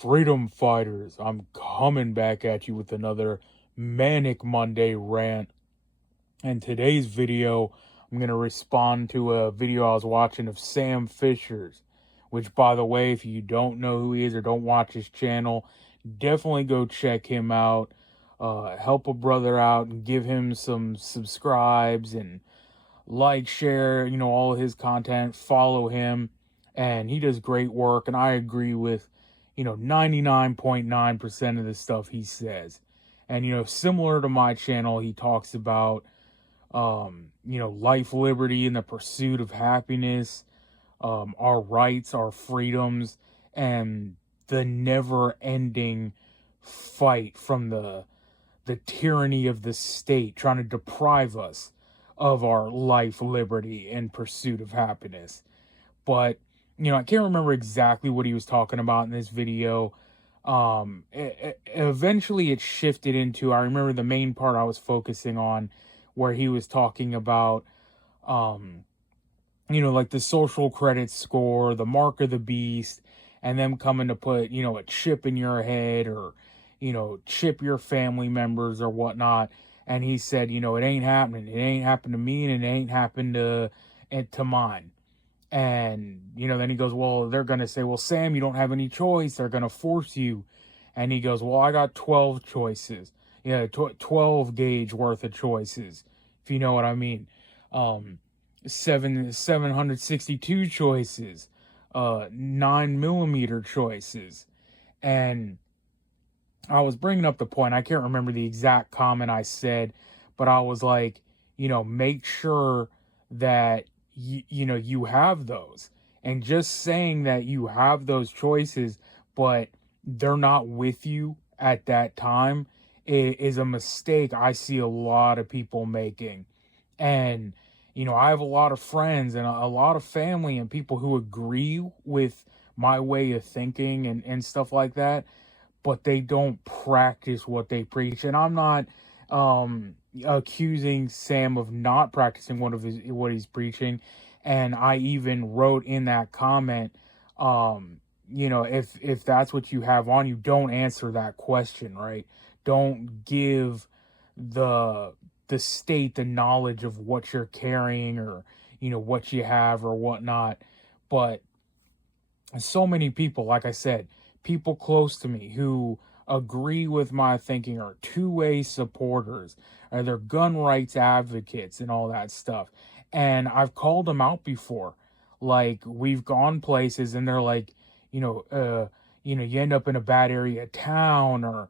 Freedom fighters, I'm coming back at you with another Manic Monday rant. And today's video, I'm going to respond to a video I was watching of Sam Fisher's, which, by the way, if you don't know who he is or don't watch his channel, definitely go check him out. Help a brother out and give him some subscribes and like, share, all of his content, follow him. And he does great work. And I agree with 99.9% of the stuff he says. And, similar to my channel, he talks about, life, liberty, and the pursuit of happiness, our rights, our freedoms, and the never-ending fight from the tyranny of the state trying to deprive us of our life, liberty, and pursuit of happiness. But I can't remember exactly what he was talking about in this video. Eventually it shifted into, I remember the main part I was focusing on where he was talking about, like the social credit score, the mark of the beast, and them coming to put, a chip in your head or, chip your family members or whatnot. And he said, it ain't happening. It ain't happened to me and it ain't happened to mine. And, then he goes, well, they're going to say, well, Sam, you don't have any choice. They're going to force you. And he goes, well, I got 12 choices. 12 gauge worth of choices, if you know what I mean. 762 choices, 9mm choices. And I was bringing up the point, I can't remember the exact comment I said, but I was like, make sure that you have those. And just saying that you have those choices, but they're not with you at that time is a mistake I see a lot of people making. And, I have a lot of friends and a lot of family and people who agree with my way of thinking and stuff like that, but they don't practice what they preach. And I'm not accusing Sam of not practicing what he's preaching. And I even wrote in that comment, if that's what you have on you, don't answer that question, right? Don't give the state the knowledge of what you're carrying or, what you have or whatnot. But so many people, like I said, people close to me who agree with my thinking are two-way supporters, or they're gun rights advocates and all that stuff. And I've called them out before. Like, we've gone places and they're like, you end up in a bad area of town, or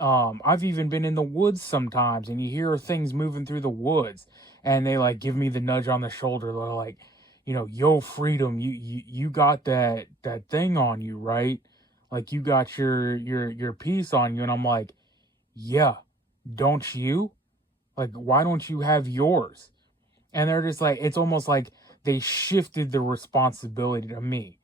I've even been in the woods sometimes and you hear things moving through the woods and they like give me the nudge on the shoulder. They're like, yo, freedom, you got that thing on you, right? Like, you got your piece on you. And I'm like, yeah, don't you? Like, why don't you have yours? And they're just like, it's almost like they shifted the responsibility to me.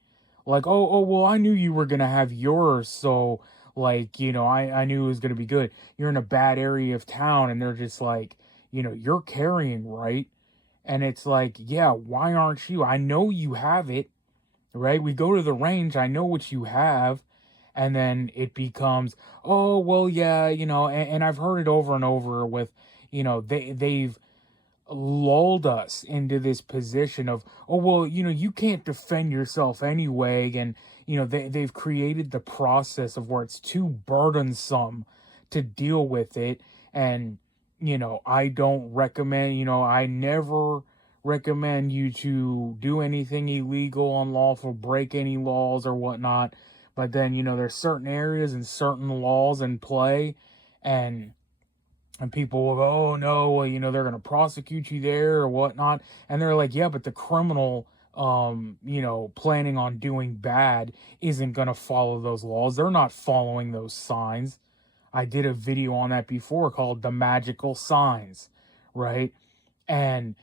Like, oh, well, I knew you were going to have yours. So, like, I knew it was going to be good. You're in a bad area of town. And they're just like, you're carrying, right? And it's like, yeah, why aren't you? I know you have it, right? We go to the range. I know what you have. And then it becomes, oh, well, yeah, and I've heard it over and over with, they've lulled us into this position of, oh, well, you can't defend yourself anyway. And, they've created the process of where it's too burdensome to deal with it. And, I don't recommend, I never recommend you to do anything illegal, unlawful, break any laws or whatnot. But then, there's certain areas and certain laws in play, and people will go, oh, no, well, they're going to prosecute you there or whatnot. And they're like, yeah, but the criminal, planning on doing bad isn't going to follow those laws. They're not following those signs. I did a video on that before called The Magical Signs, right? And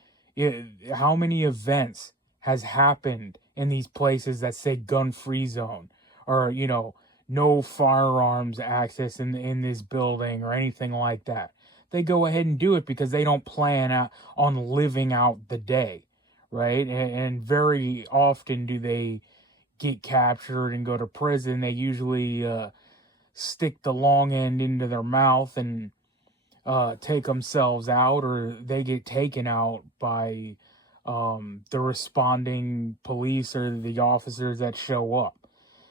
how many events has happened in these places that say gun-free zone, or, no firearms access in this building or anything like that? They go ahead and do it because they don't plan on living out the day, right? And very often do they get captured and go to prison, they usually stick the long end into their mouth and take themselves out, or they get taken out by the responding police or the officers that show up.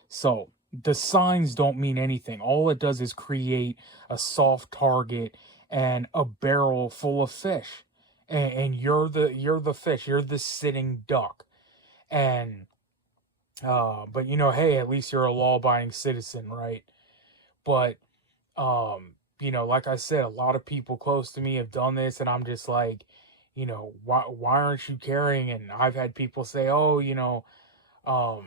So the signs don't mean anything. All it does is create a soft target and a barrel full of fish. And you're the fish. You're the sitting duck. And but hey, at least you're a law-abiding citizen, right? But like I said, a lot of people close to me have done this, and I'm just like, why aren't you carrying? And I've had people say, oh, um,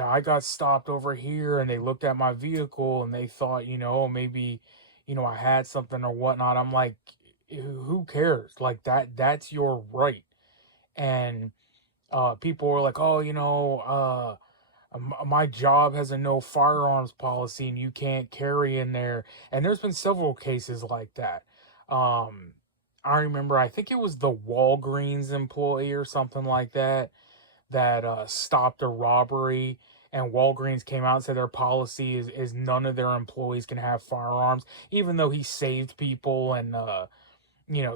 I got stopped over here, and they looked at my vehicle and they thought, maybe, I had something or whatnot. I'm like, who cares? Like that's your right. And people were like, oh, my job has a no firearms policy and you can't carry in there. And there's been several cases like that. I remember, I think it was the Walgreens employee or something like that stopped a robbery, and Walgreens came out and said their policy is none of their employees can have firearms, even though he saved people and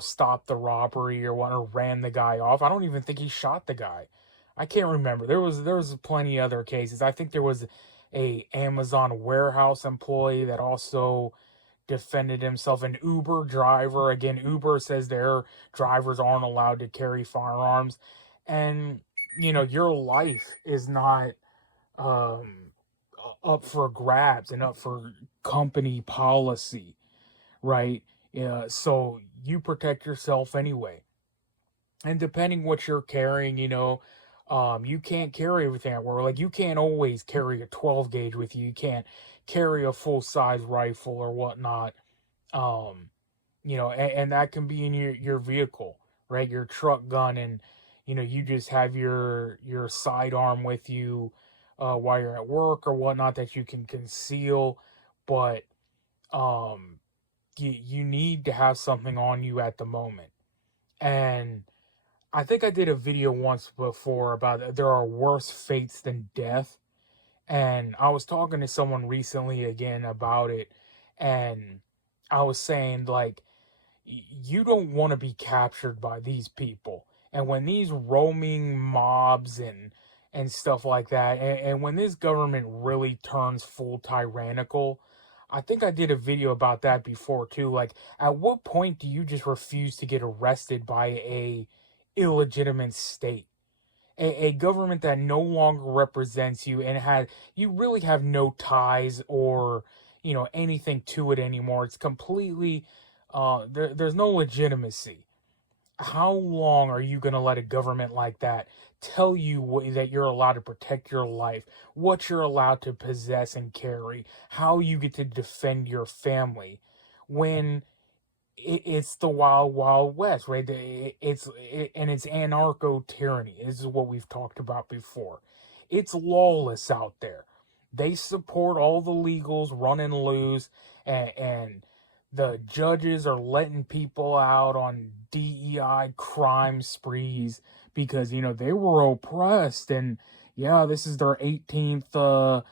stopped the robbery or ran the guy off. I don't even think he shot the guy. I can't remember. There was plenty of other cases. I think there was a Amazon warehouse employee that also defended himself. An Uber driver, again, Uber says their drivers aren't allowed to carry firearms. And your life is not up for grabs and up for company policy, right? So you protect yourself anyway. And depending what you're carrying, you can't carry everything at work. Like, you can't always carry a 12 gauge with you. You can't carry a full size rifle or whatnot. And that can be in your vehicle, right? Your truck gun, and you just have your sidearm with you while you're at work or whatnot that you can conceal. But you need to have something on you at the moment. And I think I did a video once before about there are worse fates than death. And I was talking to someone recently again about it. And I was saying, like, you don't want to be captured by these people. And when these roaming mobs and stuff like that, and when this government really turns full tyrannical, I think I did a video about that before too. Like, at what point do you just refuse to get arrested by a illegitimate state? A government that no longer represents you, and you really have no ties or anything to it anymore. It's completely there's no legitimacy. How long are you going to let a government like that tell you that you're allowed to protect your life, what you're allowed to possess and carry, how you get to defend your family, when it's the wild, wild west, right? It's anarcho tyranny. This is what we've talked about before. It's lawless out there. They support all the legals running loose, and the judges are letting people out on DEI crime sprees because they were oppressed, and yeah, this is their 18th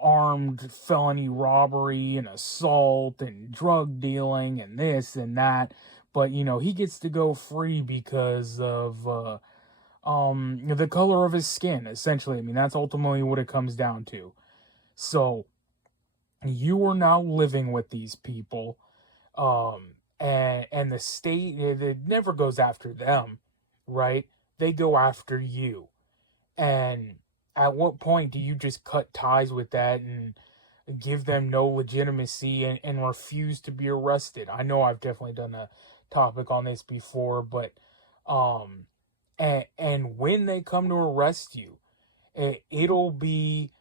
armed felony robbery and assault and drug dealing and this and that. But, he gets to go free because of the color of his skin, essentially. I mean, that's ultimately what it comes down to. So you are now living with these people, and the state, it never goes after them, right? They go after you. And at what point do you just cut ties with that and give them no legitimacy and refuse to be arrested? I know I've definitely done a topic on this before, but and when they come to arrest you, it'll be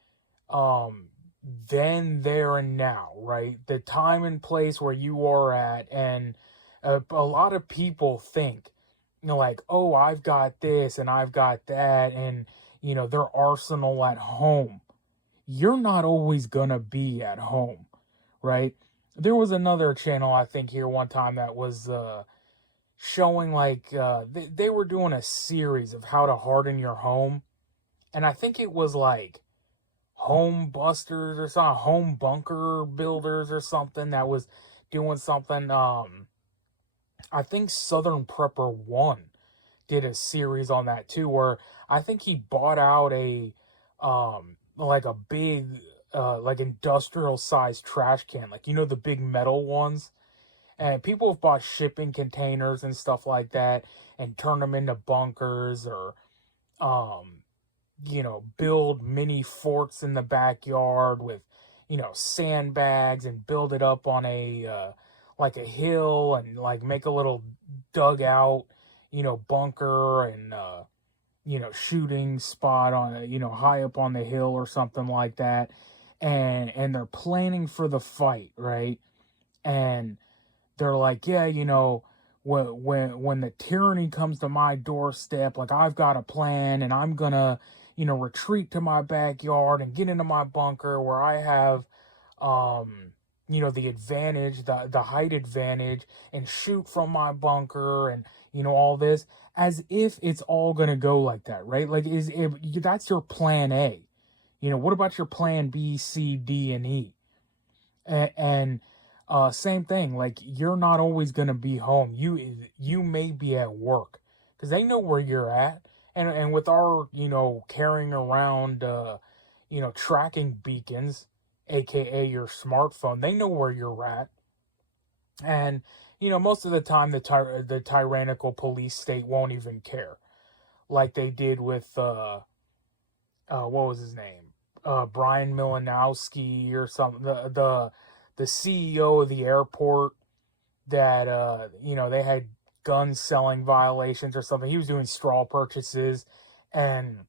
then, there, and now, right? The time and place where you are at. And a lot of people think, like, oh, I've got this and I've got that, and their arsenal at home. You're not always gonna be at home, right? There was another channel, I think, here one time that was showing, like, they were doing a series of how to harden your home. and I think it was like Home Busters or something, Home Bunker Builders or something that was doing something. I think Southern Prepper 1 did a series on that too, where I think he bought out like a big like industrial sized trash can, like the big metal ones. And people have bought shipping containers and stuff like that and turned them into bunkers, or um build mini forts in the backyard with, sandbags, and build it up on a like a hill, and like make a little dugout, bunker, and shooting spot on a, high up on the hill or something like that. And they're planning for the fight, right? And they're like, yeah, when the tyranny comes to my doorstep, like I've got a plan, and I'm gonna, retreat to my backyard and get into my bunker where I have, the advantage, the height advantage, and shoot from my bunker, and all this, as if it's all gonna go like that, right? Like, that's your plan A. What about your plan B, C, D, and E? And same thing, like you're not always going to be home. You may be at work, because they know where you're at. And with our, carrying around tracking beacons, aka your smartphone, they know where you're at. And most of the time the tyrannical police state won't even care, like they did with what was his name, Brian Milanowski or something, the CEO of the airport, that they had gun selling violations or something. He was doing straw purchases, and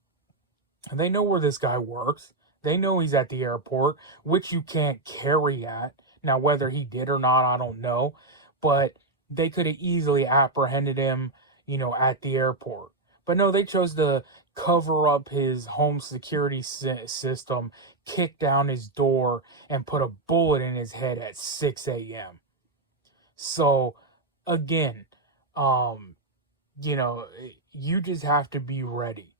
they know where this guy works. They know he's at the airport, which you can't carry at. Now, whether he did or not, I don't know, but they could have easily apprehended him, at the airport. But no, they chose to cover up his home security system, kick down his door, and put a bullet in his head at 6 a.m. So, again, you just have to be ready.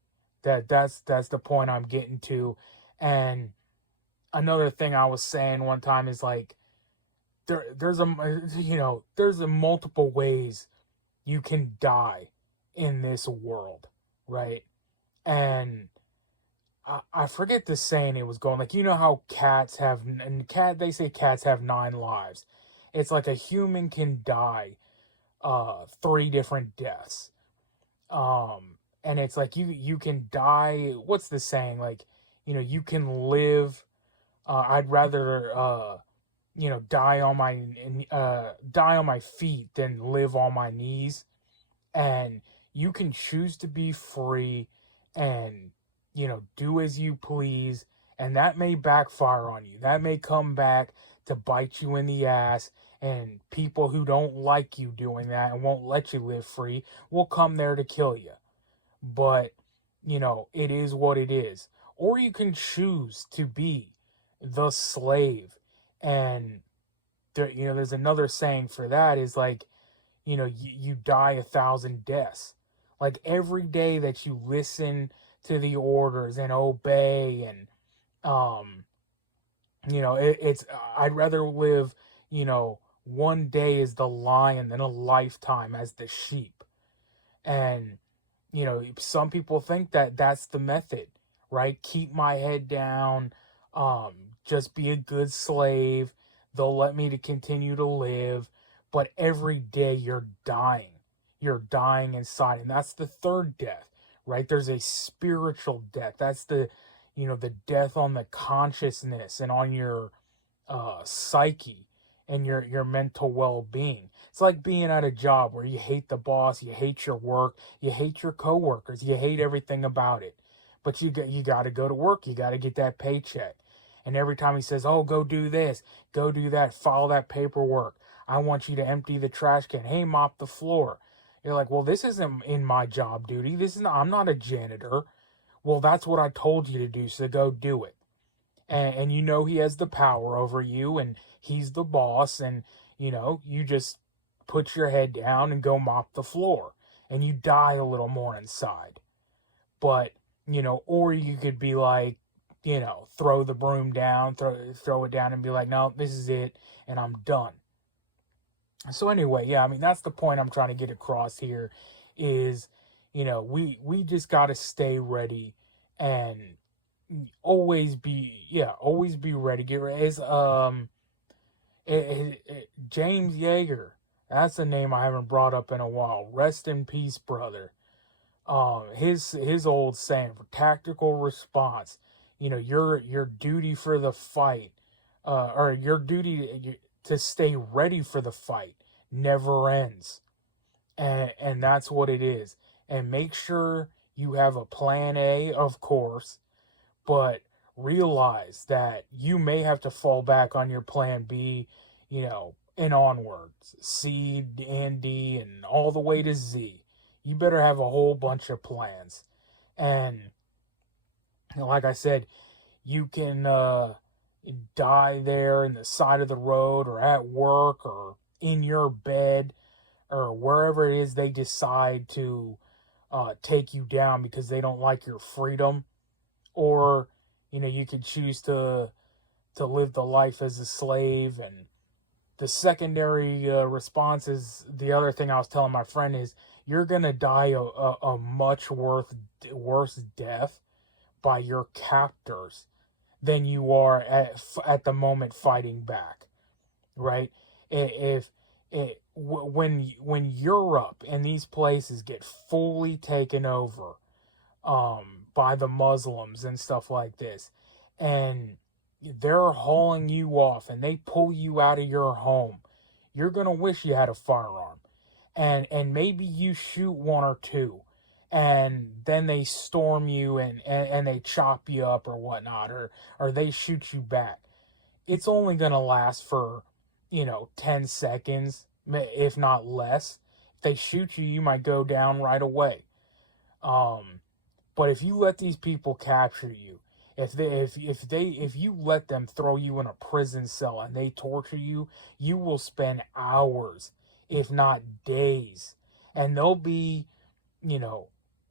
That's the point I'm getting to. And another thing I was saying one time is, like, there's a multiple ways you can die in this world, right? And I forget the saying it was going, like, how cats have, they say cats have 9 lives. It's like a human can die 3 different deaths. And it's like you can die, what's the saying? Like, you can live, I'd rather die on my feet than live on my knees. And you can choose to be free and do as you please, and that may backfire on you. That may come back to bite you in the ass, and people who don't like you doing that and won't let you live free will come there to kill you. But it is what it is. Or you can choose to be the slave. And there's another saying for that, is like, you die 1,000 deaths. Like, every day that you listen to the orders and obey, and it's I'd rather live one day as the lion than a lifetime as the sheep. And some people think that that's the method, right? Keep my head down, just be a good slave, they'll let me to continue to live. But every day you're dying inside, and that's the third death, right? There's a spiritual death. That's the death on the consciousness and on your psyche and your mental well-being. It's like being at a job where you hate the boss, you hate your work, you hate your coworkers, you hate everything about it. But you got to go to work, you got to get that paycheck. And every time he says, "Oh, go do this, go do that, follow that paperwork. I want you to empty the trash can. Hey, mop the floor." You're like, "Well, this isn't in my job duty. I'm not a janitor." Well, that's what I told you to do, so go do it. And he has the power over you, and he's the boss, and you just put your head down and go mop the floor, and you die a little more inside. But or you could be like, throw the broom down, throw it down and be like, no, this is it, and I'm done. So anyway, yeah, I mean, that's the point I'm trying to get across here is, we just got to stay ready and always be ready. Get ready. James Yeager. That's a name I haven't brought up in a while. Rest in peace, brother. His old saying for tactical response, your duty for the fight, or your duty to stay ready for the fight never ends, and that's what it is. And make sure you have a plan A, of course, but realize that you may have to fall back on your plan B, and onwards, C and D and all the way to Z. You better have a whole bunch of plans. And like I said, you can die there in the side of the road or at work or in your bed or wherever it is they decide to take you down because they don't like your freedom. Or, you could choose to live the life as a slave. And the secondary response is the other thing I was telling my friend is you're going to die a much worse death by your captors than you are at the moment fighting back, right? When Europe and these places get fully taken over by the Muslims and stuff like this, and they're hauling you off and they pull you out of your home, you're going to wish you had a firearm. And maybe you shoot one or two, and then they storm you and they chop you up or whatnot, or they shoot you back. It's only going to last for, 10 seconds, if not less. If they shoot you, you might go down right away. But if you let these people capture you, if you let them throw you in a prison cell and they torture you, you will spend hours, if not days, and they'll be,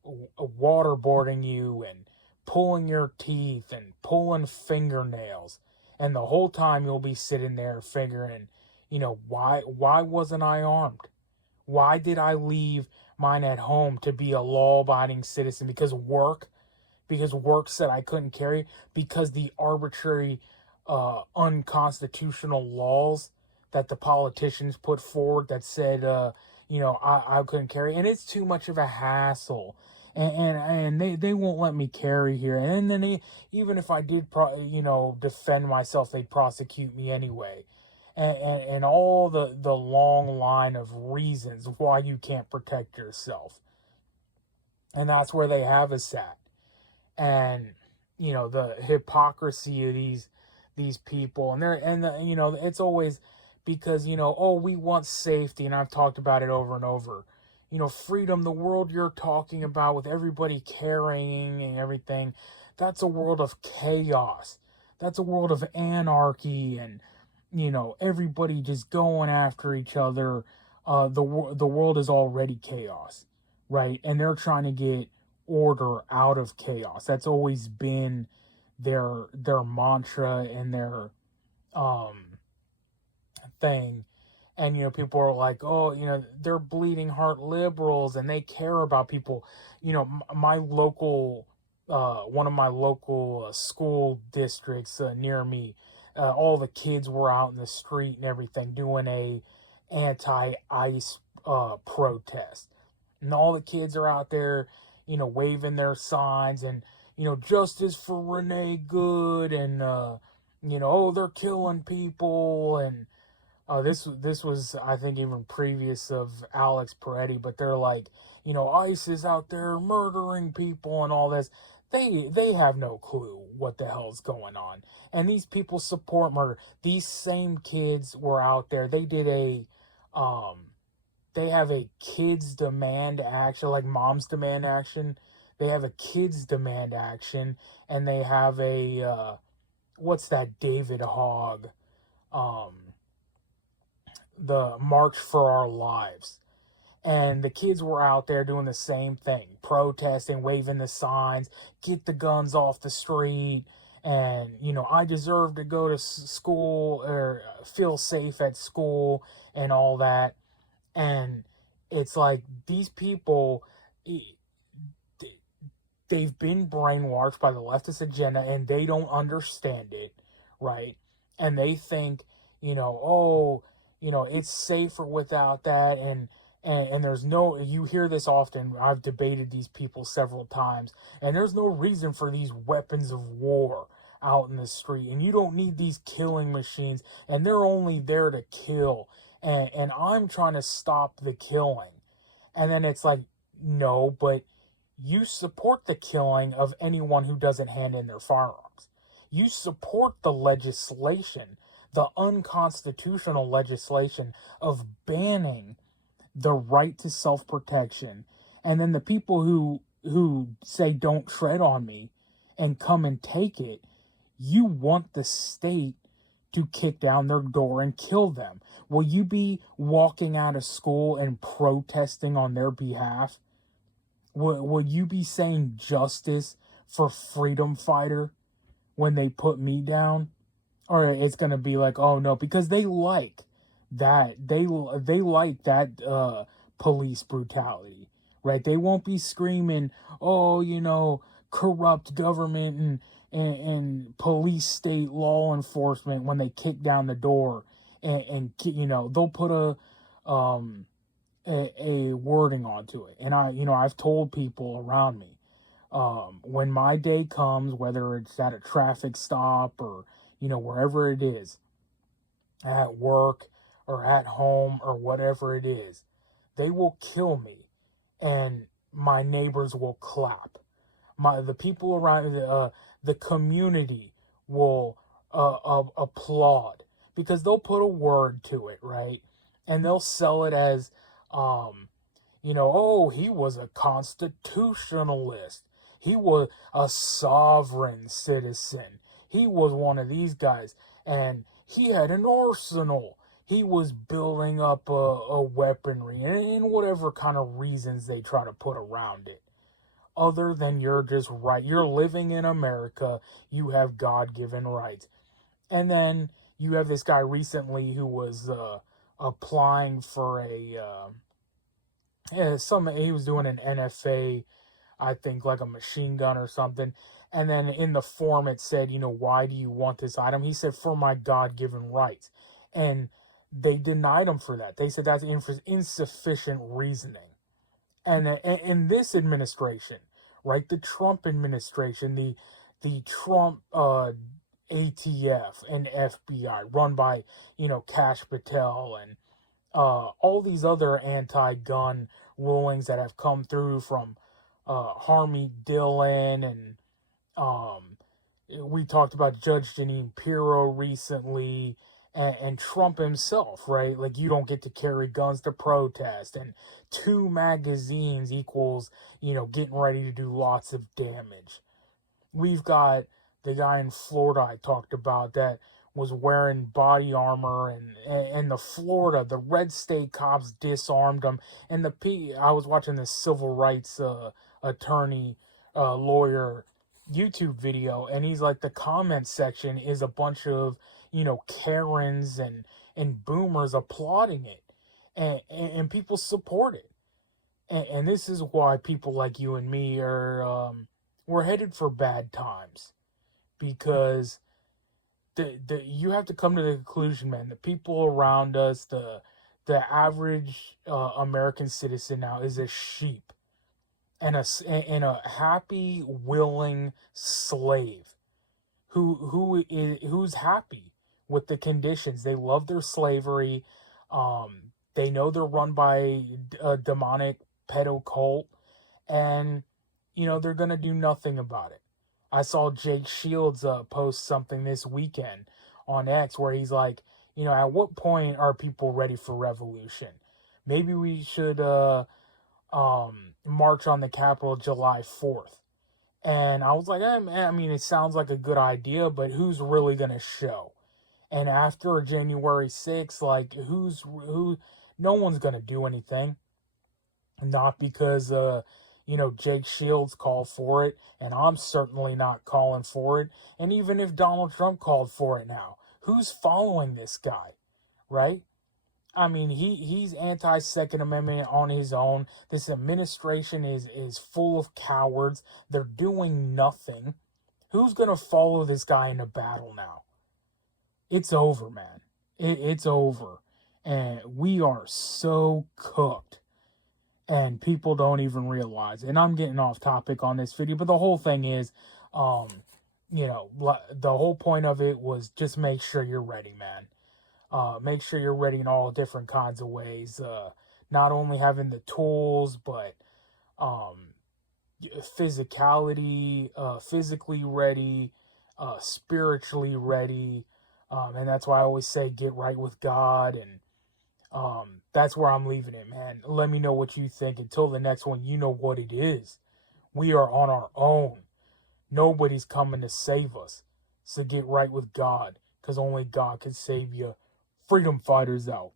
waterboarding you and pulling your teeth and pulling fingernails, and the whole time you'll be sitting there figuring, why wasn't I armed? Why did I leave mine at home to be a law-abiding citizen? Because work said I couldn't carry, because the arbitrary, unconstitutional laws that the politicians put forward that said, I couldn't carry, and it's too much of a hassle, and they won't let me carry here, and then even if I did, defend myself, they'd prosecute me anyway. And all the long line of reasons why you can't protect yourself. And that's where they have us at. And, the hypocrisy of these people. It's always because, we want safety. And I've talked about it over and over. Freedom, the world you're talking about with everybody carrying and everything, that's a world of chaos. That's a world of anarchy and, everybody just going after each other. The world is already chaos, right? And they're trying to get order out of chaos. That's always been their mantra and their thing. And people are like, oh, they're bleeding heart liberals and they care about people. My local one of my local school districts near me, all the kids were out in the street and everything doing a anti-ICE protest. And all the kids are out there, waving their signs and, justice for Renee Good and, oh, they're killing people. And this was, I think, even previous of Alex Peretti, but they're like, ICE is out there murdering people and all this. They have no clue what the hell's going on. And these people support murder. These same kids were out there. They did they have a kids demand action, like moms demand action. They have a kids demand action, and they have a, what's that David Hogg, the March for Our Lives. And the kids were out there doing the same thing, protesting, waving the signs, get the guns off the street. And, I deserve to go to school or feel safe at school and all that. And it's like these people, they've been brainwashed by the leftist agenda and they don't understand it, right? And they think, oh, it's safer without that. And there's no, you hear this often. I've debated these people several times, and there's no reason for these weapons of war out in the street. And you don't need these killing machines, and they're only there to kill. And I'm trying to stop the killing. And then it's like, no, but you support the killing of anyone who doesn't hand in their firearms. You support the legislation, the unconstitutional legislation of banning the right to self-protection. And then the people who say don't tread on me and come and take it, you want the state to kick down their door and kill them. Will you be walking out of school and protesting on their behalf? Will you be saying justice for freedom fighter when they put me down? Or it's going to be like, oh no, because they like that. They like that police brutality, right? They won't be screaming, oh, corrupt government and police state law enforcement when they kick down the door and they'll put a wording onto it. And I've told people around me, when my day comes, whether it's at a traffic stop or, wherever it is, at work or at home or whatever it is, they will kill me and my neighbors will clap. The people around the community will applaud because they'll put a word to it, right? And they'll sell it as, oh, he was a constitutionalist. He was a sovereign citizen. He was one of these guys. And he had an arsenal. He was building up a weaponry and whatever kind of reasons they try to put around it. Other than you're just right. You're living in America. You have God-given rights. And then you have this guy recently who was applying for he was doing an NFA, I think like a machine gun or something. And then in the form it said, why do you want this item? He said, for my God-given rights. And they denied him for that. They said that's insufficient reasoning. And in this administration, right, the Trump administration, the Trump ATF and FBI run by, Kash Patel and all these other anti-gun rulings that have come through from Harmeet Dillon and we talked about Judge Jeanine Pirro recently and Trump himself, right? Like, you don't get to carry guns to protest, and 2 magazines equals, getting ready to do lots of damage. We've got the guy in Florida I talked about that was wearing body armor, and the red state cops disarmed him, and I was watching this civil rights attorney lawyer YouTube video, and he's like, the comment section is a bunch of Karens and boomers applauding it, and people support it, and this is why people like you and me are we're headed for bad times, because you have to come to the conclusion, man. The people around us, the average American citizen now is a sheep and a happy, willing slave who's happy with the conditions. They love their slavery. They know they're run by a demonic pedo cult, and they're gonna do nothing about it. I saw Jake Shields post something this weekend on X where he's like, at what point are people ready for revolution? Maybe we should march on the Capitol July 4th. And I was like, I mean, it sounds like a good idea, but who's really going to show? And after January 6th, like, no one's going to do anything. Not because, Jake Shields called for it, and I'm certainly not calling for it. And even if Donald Trump called for it now, who's following this guy, right? I mean, he's anti-Second Amendment on his own. This administration is full of cowards. They're doing nothing. Who's going to follow this guy into battle now? It's over, man. It's over. And we are so cooked. And people don't even realize. And I'm getting off topic on this video, but the whole thing is, the whole point of it was just make sure you're ready, man. Make sure you're ready in all different kinds of ways. Not only having the tools, but physicality, physically ready, spiritually ready. And that's why I always say get right with God. And that's where I'm leaving it, man. Let me know what you think. Until the next one, you know what it is. We are on our own. Nobody's coming to save us. So get right with God, because only God can save you. Freedom fighters out.